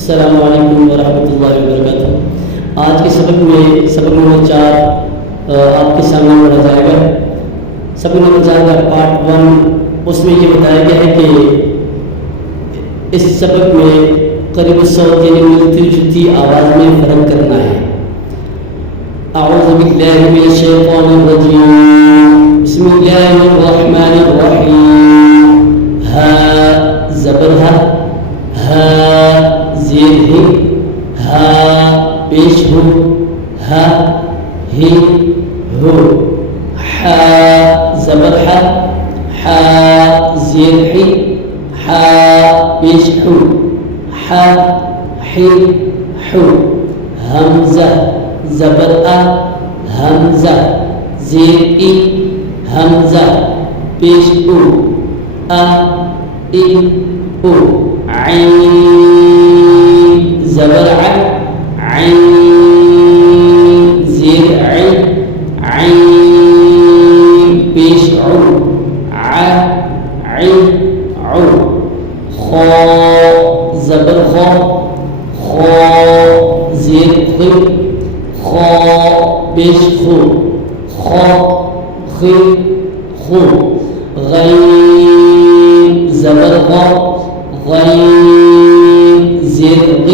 अस्सलामु अलैकुम वरहमतुल्लाहि वबरकातुहू। आज के सबक में सबक नंबर 4 आपके सामने पढ़ा जाएगा। सबक नंबर 4 का पार्ट 1, उसमें ये बताया गया है कि इस सबक में करीब 100 यानी मिलती जुलती आवाज़ में फ़र्क करना है। अऊज़ु बिल्लाहि मिनश शैतानिर रजीम, बिस्मिल्लाहिर रहमानिर रहीम। हा ज़बर हा, हा ज़ेर ही, हा पेश हो, हा ही हो। हा ज़बर हा, हा ज़ेर ही, हा पेश हो, हा ही हो। हमज़ा ज़बर आ, हमज़ा ज़ेर ई, हमज़ा पेश ओ, आ ई ओ। ऐन ज़बर आ, ऐन ज़ेर ऐ, ऐन पेश औ, आ ऐ औ। खौ ज़बर खौ, खौ ज़ेर ख़, खौ पेश खो, खौ ख़ खो। गैन ज़बर गौ, गैन ज़ेर ग़,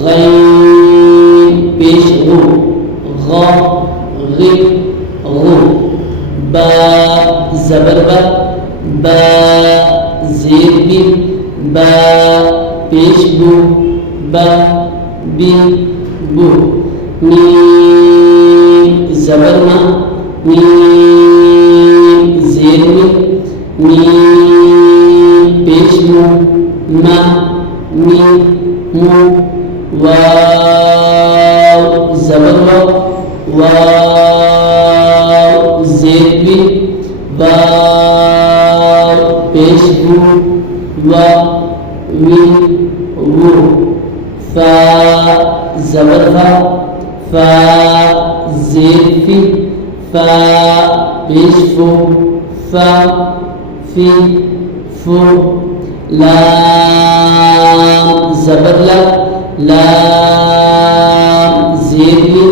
गैन पेश गो, गौ ग़ गो। बा ज़बर बा, बा ज़ेर बी, बा पेश बू, बा बी बू। मीम ज़बर मा, मीम ज़ेर मी, मीम पेश मू, मा मी मू। वाव ज़बर वाव, वाव ज़ेर बी, वाव पेश बू, वा वी वो। फा ज़बर फा, फा ज़ेर फी, फा पेश फो, फा फी फो। लाम ज़बर ला, लाम ज़ेर ली,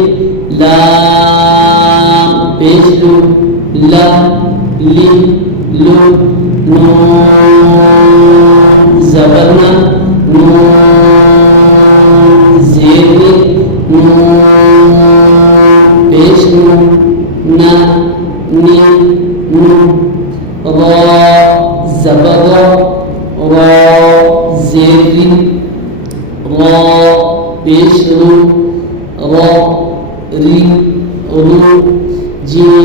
लाम पेश लू, ला ली लू। नून ज़बर ना, नून ज़ेर ली, नून पेश नू, ना नी नू। रा ज़बर रा, रा ज़ेर री, रा पेश रू, रा री रू। जीम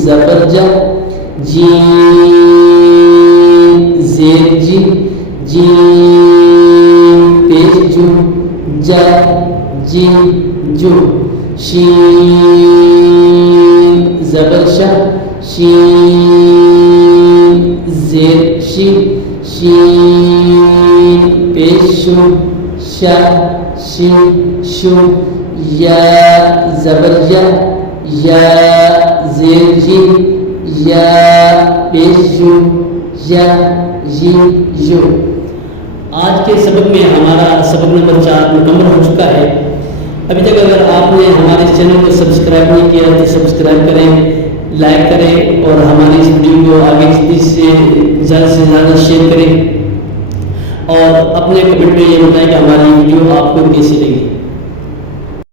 ज़बर जा, जीम ज़ेर जी, जीम पेश जू, जा जी जो। शीन ज़बर शा, शीन ज़ेर शी, शीन पेश शू, शा शी शू। या ज़बर या, या ज़ेर जी, या पेश जू, या जी जो। आज के सबक में हमारा सबक नंबर 4 मुकम्मल हो चुका है। अभी तक अगर आपने हमारे चैनल को सब्सक्राइब नहीं किया तो सब्सक्राइब करें, लाइक करें और हमारी इस वीडियो को आगे ज़्यादा से ज़्यादा शेयर करें और अपने कमेंट में ये बताएं कि हमारी वीडियो आपको कैसी लगी।